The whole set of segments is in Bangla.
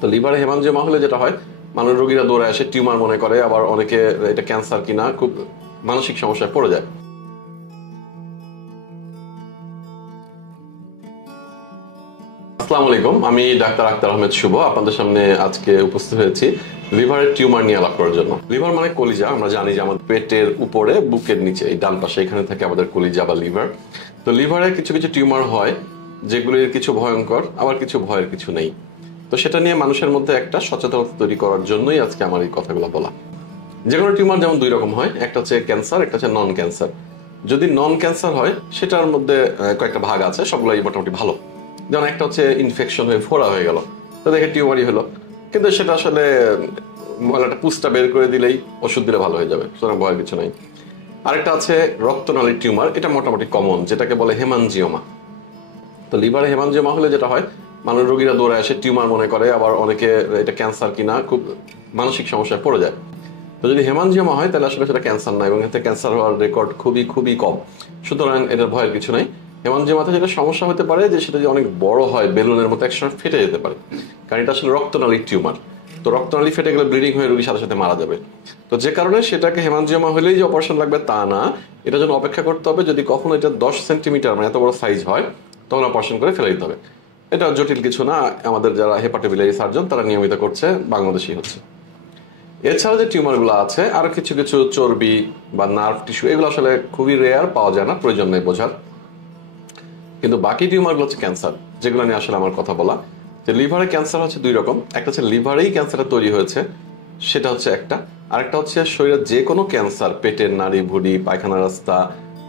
তো লিভারে হেমানজিওমা হলে যেটা হয়, মানুষ রোগীরা দৌড়ে আসে, টিউমার মনে করে, আবার অনেকে এটা ক্যান্সার কিনা খুব মানসিক সমস্যায় পড়ে যায়। আসসালামু আলাইকুম, আমি ডাক্তার আক্তার আহমেদ শুভ আপনাদের সামনে আজকে উপস্থিত হয়েছি লিভারের টিউমার নিয়ে আলাপ করার জন্য। লিভার মানে কলিজা। আমরা জানি যে আমাদের পেটের উপরে, বুকের নিচে, এই ডান পাশে এখানে থাকে আমাদের কলিজা বা লিভার। তো লিভারে কিছু কিছু টিউমার হয় যেগুলির কিছু ভয়ঙ্কর, আবার কিছু ভয়ের কিছু নেই। তো সেটা নিয়ে মানুষের মধ্যে একটা সচেতনতা তৈরি করার জন্যই আজকে আমার এই কথাগুলো বলা। যে কোনো টিউমার যেমন দুই রকম হয়, একটা হচ্ছে ক্যান্সার, একটা হচ্ছে নন ক্যান্সার। যদি নন ক্যান্সার হয় সেটার মধ্যে কয়েকটা ভাগ আছে, সবগুলোই মোটামুটি ভালো। যেমন একটা হচ্ছে ইনফেকশন হয়ে ফোড়া হয়ে গেল, তো দেখে টিউমারই হলো, কিন্তু সেটা আসলে ময়লাটা পুষটা বের করে দিলেই ওষুধ দিলে ভালো হয়ে যাবে, সুতরাং ভয়ের কিছু নাই। আরেকটা আছে রক্তনালীর টিউমার, এটা মোটামুটি কমন, যেটাকে বলে হেমানজিওমা। তো লিভারে হেমানজিওমা হলে যেটা হয়, মানুষ রোগীরা দৌড়ে আসে, টিউমার মনে করে, আবার অনেকে এটা ক্যান্সার কিনা খুব মানসিক সমস্যায় পড়ে যায়। তো যদি হেমানজিওমা হয় তাহলে আসলে সেটা ক্যান্সার না, এবং এতে ক্যান্সার হওয়ার রেকর্ড খুবই খুবই কম, সুতরাং এটার ভয়ের কিছু নাই। হেমানজিওমাতে যেটা সমস্যা হতে পারে যে সেটা যদি অনেক বড় হয়, বেলুনের মতো একসময় ফেটে যেতে পারে, কারণ এটা আসলে রক্তনালীর টিউমার। তো রক্তনালী ফেটে গেলে ব্লিডিং হয়ে রোগীর সাথে সাথে মারা যাবে। তো যে কারণে সেটাকে হেমানজিওমা হলেই যে অপারেশন লাগবে তা না, এটার জন্য অপেক্ষা করতে হবে। যদি কখনো এটা 10 সেন্টিমিটার মানে এত বড় সাইজ হয়, তখন অপারেশন করে ফেলে দিতে হবে। এটা জটিল কিছু না, আমাদের যারা হেপাটোবিলিয়ারি সার্জন তারা নিয়মিত করছে, বাংলাদেশি হচ্ছে। এছাড়া যে টিউমারগুলো আছে, আরো কিছু কিছু চর্বি বা নার্ভ টিস্যু, এগুলো আসলে খুবই রেয়ার, পাওয়া যায় না, প্রয়োজন নেই বোঝার। কিন্তু বাকি টিউমারগুলো হচ্ছে ক্যান্সার, যেগুলো নিয়ে আসলে আমার কথা বলা। যে লিভারে ক্যান্সার হচ্ছে দুই রকম, একটা হচ্ছে লিভারেই ক্যান্সারটা তৈরি হয়েছে, সেটা হচ্ছে একটা। আরেকটা হচ্ছে শরীরের যে কোনো ক্যান্সার, পেটের নাড়ি ভুঁড়ি, পায়খানা রাস্তা,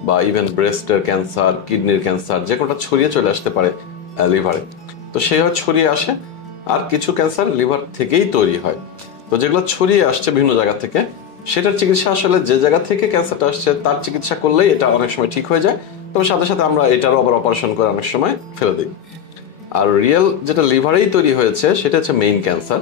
বা ইভেন ব্রেস্টের ক্যান্সার, কিডনির ক্যান্সার, যে কোনোটা ছড়িয়ে চলে আসতে পারে লিভারে। তো সেইভাবে ছড়িয়ে আসে। আর কিছু ক্যান্সার লিভার থেকেই তৈরি হয়। তো যেগুলো ছড়িয়ে আসছে বিভিন্ন জায়গা থেকে, সেটার চিকিৎসা আসলে যে জায়গা থেকে ক্যান্সারটা আসছে তার চিকিৎসা করলেই এটা অনেক সময় ঠিক হয়ে যায়। তবে সাথে সাথে আমরা এটারও আবার অপারেশন করে অনেক সময় ফেলে দিই। আর রিয়েল যেটা লিভারেই তৈরি হয়েছে সেটা হচ্ছে মেইন ক্যান্সার,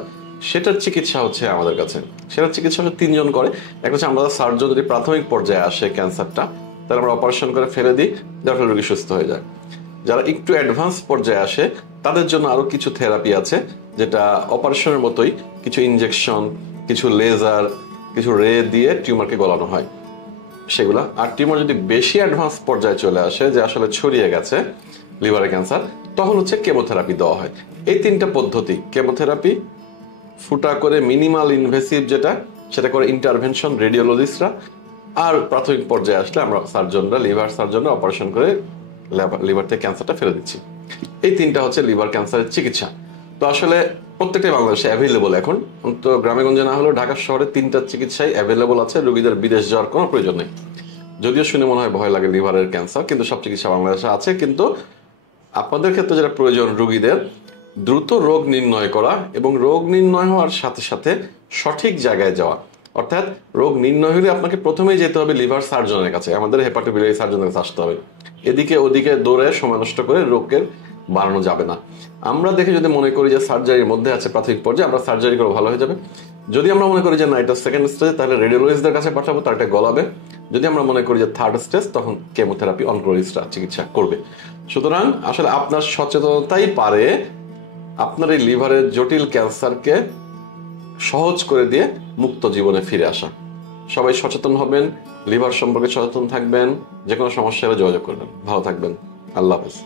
সেটার চিকিৎসা হচ্ছে আমাদের কাছে। সেটার চিকিৎসা হচ্ছে তিনজন করে। একটা হচ্ছে আমরা সার্জন, যদি প্রাথমিক পর্যায়ে আসে ক্যান্সারটা, তাহলে আমরা অপারেশন করে ফেলে দিই, যার ফলে রোগী সুস্থ হয়ে যায়। যারা একটু অ্যাডভান্স পর্যায়ে আসে তাদের জন্য আরো কিছু থেরাপি আছে, যেটা অপারেশনের মতোই, কিছু ইনজেকশন, কিছু লেজার, কিছু রে দিয়ে টিউমারকে গলানো হয় সেগুলা। আর টিউমার যদি বেশি অ্যাডভান্স পর্যায়ে চলে আসে, যে আসলে ছড়িয়ে গেছে লিভারের ক্যান্সার, তখন হচ্ছে কেমোথেরাপি দেওয়া হয়। এই তিনটা পদ্ধতি, কেমোথেরাপি, ফুটা করে মিনিমাল ইনভেসিভ যেটা, সেটা করে ইন্টারভেনশন রেডিওলজিস্টরা, আর প্রাথমিক পর্যায়ে আসলে আমরা সার্জনরা, লিভার সার্জনরা অপারেশন করে লিভার থেকে ক্যান্সারটা ফেলে দিচ্ছি। এই তিনটা হচ্ছে লিভার ক্যান্সারের চিকিৎসা। তো আসলে প্রত্যেকটাই বাংলাদেশে অ্যাভেলেবল এখন, তো গ্রামে গঞ্জে না হলেও ঢাকা শহরে তিনটা চিকিৎসাই অ্যাভেলেবল আছে, রোগীদের বিদেশ যাওয়ার কোনো প্রয়োজন নেই। যদিও শুনে মনে হয় ভয় লাগে লিভারের ক্যান্সার, কিন্তু সব চিকিৎসা বাংলাদেশে আছে। কিন্তু আপনাদের ক্ষেত্রে যেটা প্রয়োজন, রোগীদের দ্রুত রোগ নির্ণয় করা, এবং রোগ নির্ণয় হওয়ার সাথে সাথে সঠিক জায়গায় যাওয়া। অর্থাৎ রোগ নির্ণয় হলে আপনাকে প্রথমেই যেতে হবে লিভার সার্জনের কাছে, আমাদের হেপাটোবিলিয়ারি সার্জনের কাছে আসতে হবে। এদিকে ওদিকে দৌড়ে সময় নষ্ট করে রোগের বাড়ানো যাবে না। আমরা দেখে যদি মনে করি যে সার্জারির মধ্যে আছে প্রাথমিক পর্যায়ে, আমরা সার্জারি করে ভালো হয়ে যাবে। যদি আমরা মনে করি যে না, এটা সেকেন্ড স্টেজ, তাহলে রেডিওলজিস্টদের কাছে পাঠাবো, তার একটা গলাবে। যদি আমরা মনে করি যে থার্ড স্টেজ, তখন কেমোথেরাপি অনকোলজিস্টরা চিকিৎসা করবে। সুতরাং আসলে আপনার সচেতনতাই পারে আপনার এই লিভারের জটিল ক্যান্সারকে সহজ করে দিয়ে মুক্ত জীবনে ফিরে আসা। সবাই সচেতন হবেন, লিভার সম্পর্কে সচেতন থাকবেন, যে কোনো সমস্যা হলে যোগাযোগ করবেন। ভালো থাকবেন, আল্লাহ হাফেজ।